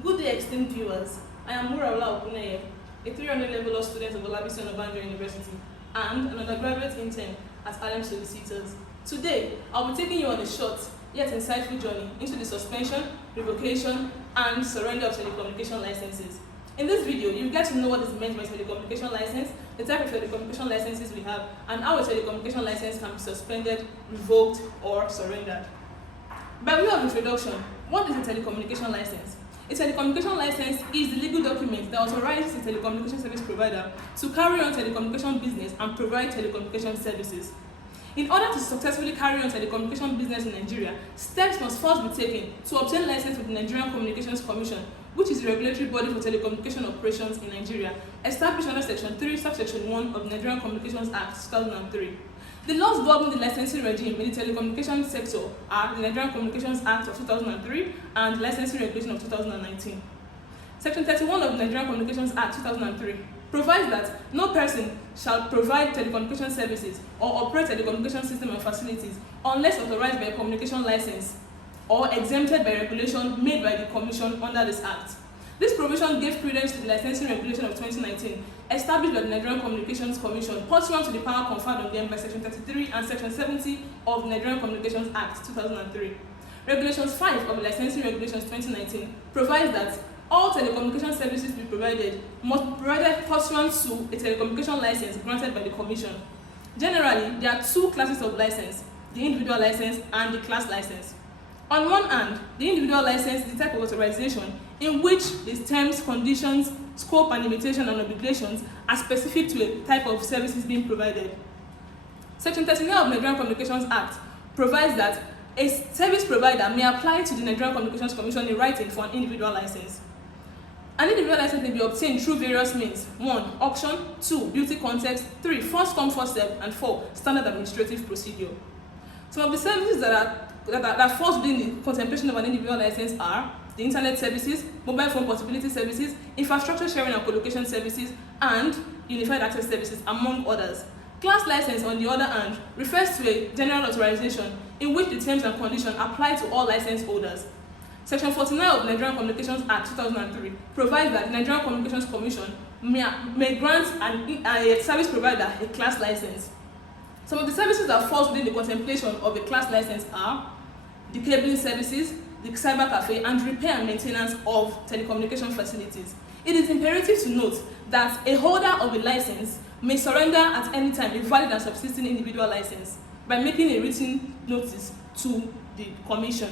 Good day, esteemed viewers. I am Wuraola Okuneye, a 300 level law student of Olabisi Onabanjo University and an undergraduate intern at HARLEM solicitors. Today, I'll be taking you on a short yet insightful journey into the suspension, revocation, and surrender of telecommunication licenses. In this video, you get to know what is meant by telecommunication license, the type of telecommunication licenses we have, and how a telecommunication license can be suspended, revoked, or surrendered. By way of introduction, what is a telecommunication license? A telecommunication license is the legal document that authorizes a telecommunication service provider to carry on telecommunication business and provide telecommunication services. In order to successfully carry on telecommunication business in Nigeria, steps must first be taken to obtain license with the Nigerian Communications Commission, which is the regulatory body for telecommunication operations in Nigeria, established under Section 3, Subsection 1 of the Nigerian Communications Act 2003. The laws governing the licensing regime in the telecommunications sector are the Nigerian Communications Act of 2003 and the Licensing Regulation of 2019. Section 31 of the Nigerian Communications Act 2003 provides that no person shall provide telecommunication services or operate telecommunication system and facilities unless authorized by a communication license or exempted by regulation made by the Commission under this Act. This provision gave credence to the Licensing Regulation of 2019, established by the Nigerian Communications Commission, pursuant to the power conferred on them by Section 33 and Section 70 of the Nigerian Communications Act 2003. Regulations 5 of the Licensing Regulations 2019 provides that all telecommunication services to be provided must be provided pursuant to a telecommunication license granted by the Commission. Generally, there are two classes of license, the individual license and the class license. On one hand, the individual license is the type of authorization in which the terms, conditions, scope, and limitation and obligations are specific to a type of services being provided. Section 39 of the Nigerian Communications Act provides that a service provider may apply to the Nigerian Communications Commission in writing for an individual license. An individual license may be obtained through various means: 1. Auction, 2. Beauty contest, 3. First come, first served, and 4. Standard administrative procedure. Some of the services that falls within the contemplation of an individual license are the internet services, mobile phone portability services, infrastructure sharing and colocation services, and unified access services, among others. Class license, on the other hand, refers to a general authorization in which the terms and conditions apply to all license holders. Section 49 of the Nigerian Communications Act 2003 provides that the Nigerian Communications Commission may grant a service provider a class license. Some of the services that fall within the contemplation of a class license are the cabling services, the cyber cafe, and repair and maintenance of telecommunication facilities. It is imperative to note that a holder of a license may surrender at any time a valid and subsisting individual license by making a written notice to the Commission.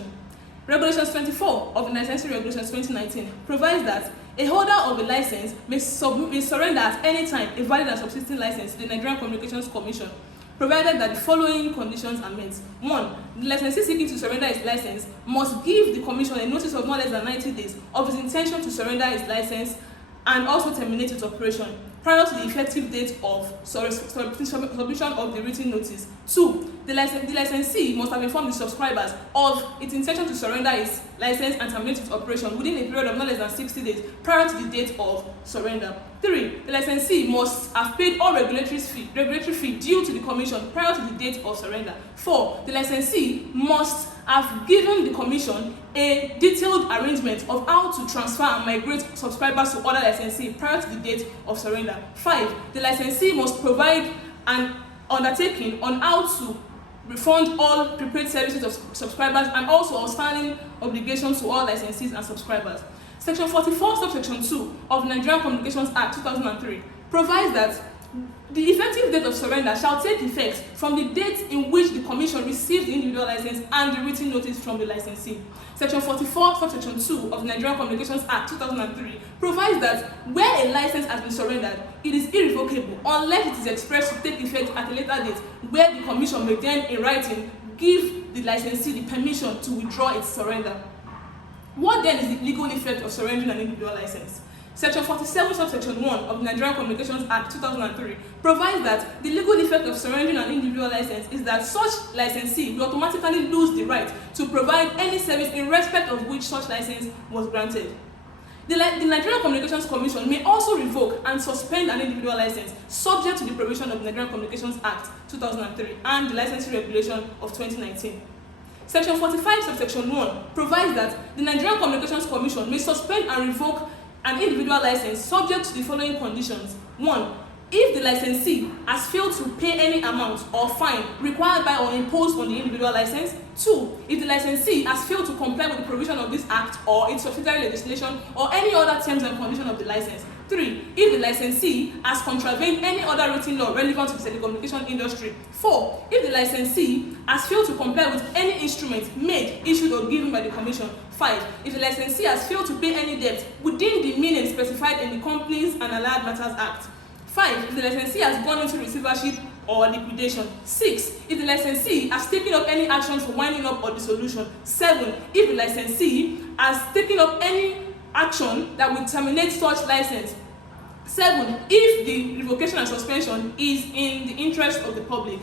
Regulations 24 of the Licensing Regulations 2019 provides that a holder of a license may surrender at any time a valid and subsisting license to the Nigerian Communications Commission, provided that the following conditions are met. 1. The licensee seeking to surrender his license must give the Commission a notice of not less than 90 days of his intention to surrender his license and also terminate its operation prior to the effective date of submission of the written notice. 2. The licensee must have informed the subscribers of its intention to surrender his license and terminate its operation within a period of not less than 60 days prior to the date of surrender. 3. The licensee must have paid all regulatory fee due to the Commission prior to the date of surrender. 4. The licensee must have given the Commission a detailed arrangement of how to transfer and migrate subscribers to other licensees prior to the date of surrender. 5. The licensee must provide an undertaking on how to refund all prepaid services of subscribers and also outstanding obligations to all licensees and subscribers. Section 44, subsection 2 of the Nigerian Communications Act 2003 provides that the effective date of surrender shall take effect from the date in which the Commission receives the individual license and the written notice from the licensee. Section 44, subsection 2 of the Nigerian Communications Act 2003 provides that where a license has been surrendered, it is irrevocable unless it is expressed to take effect at a later date, where the Commission may then, in writing, give the licensee the permission to withdraw its surrender. What then is the legal effect of surrendering an individual license? Section 47, subsection 1 of the Nigerian Communications Act 2003 provides that the legal effect of surrendering an individual license is that such licensee will automatically lose the right to provide any service in respect of which such license was granted. The Nigerian Communications Commission may also revoke and suspend an individual license subject to the provision of the Nigerian Communications Act 2003 and the Licensing Regulation of 2019. Section 45, subsection 1 provides that the Nigerian Communications Commission may suspend and revoke an individual license subject to the following conditions. 1. If the licensee has failed to pay any amount or fine required by or imposed on the individual license. 2. If the licensee has failed to comply with the provision of this act or its subsidiary legislation or any other terms and conditions of the license. 3. If the licensee has contravened any other written law relevant to the telecommunication industry. 4. If the licensee has failed to comply with any instrument made, issued, or given by the Commission. 5. If the licensee has failed to pay any debt within the meaning specified in the Companies and Allied Matters Act. 5. If the licensee has gone into receivership or liquidation. 6. If the licensee has taken up any action for winding up or dissolution. 7. If the licensee has taken up any action that will terminate such license. 7. If the revocation and suspension is in the interest of the public.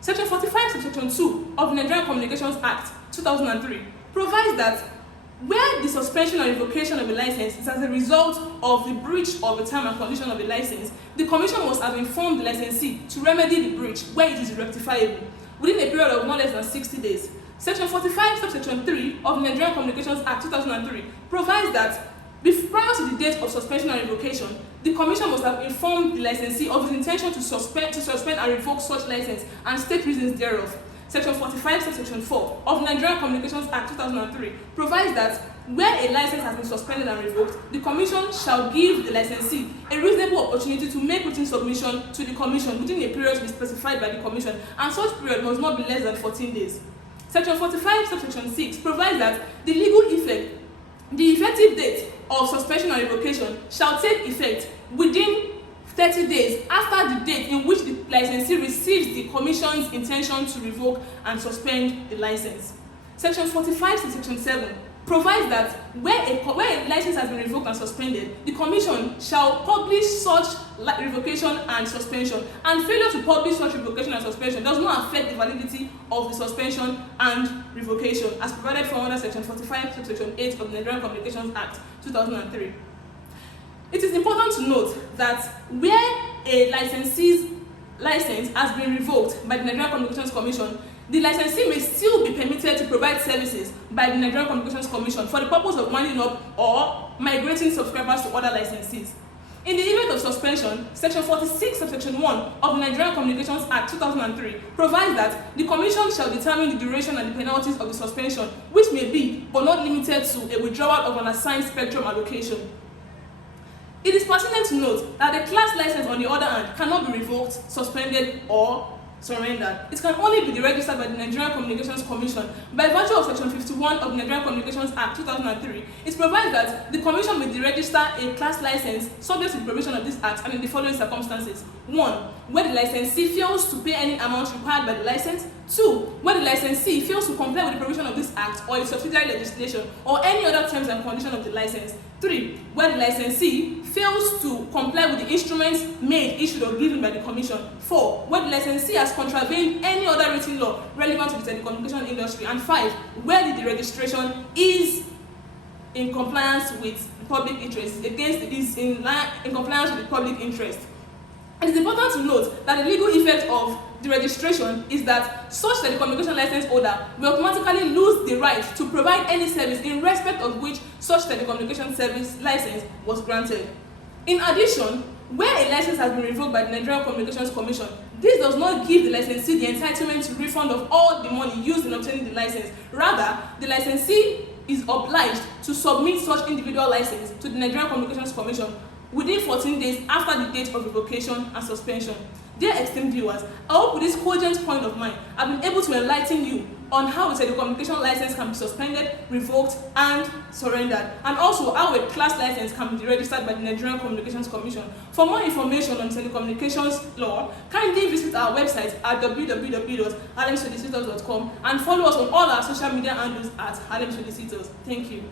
Section 45, subsection 2 of the Nigerian Communications Act 2003 provides that where the suspension or revocation of a license is as a result of the breach of a term and condition of a license, the Commission must have informed the licensee to remedy the breach where it is rectifiable within a period of no less than 60 days. Section 45, subsection 3 of the Nigerian Communications Act 2003 provides that prior to the date of suspension and revocation, the Commission must have informed the licensee of its intention to suspend and revoke such license and state reasons thereof. Section 45, subsection 4 of the Nigerian Communications Act 2003 provides that where a license has been suspended and revoked, the Commission shall give the licensee a reasonable opportunity to make written submission to the Commission within a period to be specified by the Commission, and such period must not be less than 14 days. Section 45, subsection 6 provides that the effective date of suspension or revocation shall take effect within 30 days after the date in which the licensee receives the Commission's intention to revoke and suspend the license. Section 45 to Section 7 provides that where a license has been revoked and suspended, the Commission shall publish such revocation and suspension, and failure to publish such revocation and suspension does not affect the validity of the suspension and revocation as provided for under Section 45 to Section 8 of the Nigerian Communications Act 2003. It is important to note that where a licensee's license has been revoked by the Nigerian Communications Commission, the licensee may still be permitted to provide services by the Nigerian Communications Commission for the purpose of winding up or migrating subscribers to other licensees. In the event of suspension, Section 46, subsection 1 of the Nigerian Communications Act 2003 provides that the Commission shall determine the duration and the penalties of the suspension, which may be, but not limited to, a withdrawal of an assigned spectrum allocation. It is pertinent to note that the class license, on the other hand, cannot be revoked, suspended, or surrendered. It can only be deregistered by the Nigerian Communications Commission. By virtue of Section 51 of the Nigerian Communications Act 2003, it provides that the Commission may deregister a class license subject to the provision of this Act and in the following circumstances. 1. Where the licensee fails to pay any amount required by the license. 2. Where the licensee fails to comply with the provision of this Act or its subsidiary legislation or any other terms and conditions of the license. 3. Where the licensee fails to comply with the instruments made, issued, or given by the Commission. 4. Where the licensee has contravened any other written law relevant to the telecommunication industry. And 5. Where the deregistration is in compliance with the public interest, in compliance with the public interest. It is important to note that the legal effect of the registration is that such telecommunication license holder will automatically lose the right to provide any service in respect of which such telecommunication service license was granted. In addition, where a license has been revoked by the Nigerian Communications Commission, this does not give the licensee the entitlement to refund of all the money used in obtaining the license. Rather, the licensee is obliged to submit such individual license to the Nigerian Communications Commission within 14 days after the date of revocation and suspension. Dear esteemed viewers, I hope with this cogent point of mine, I've been able to enlighten you on how a telecommunication license can be suspended, revoked, and surrendered, and also how a class license can be registered by the Nigerian Communications Commission. For more information on telecommunications law, kindly visit our website at www.harlemsolicitors.com and follow us on all our social media handles at Harlem Solicitors. Thank you.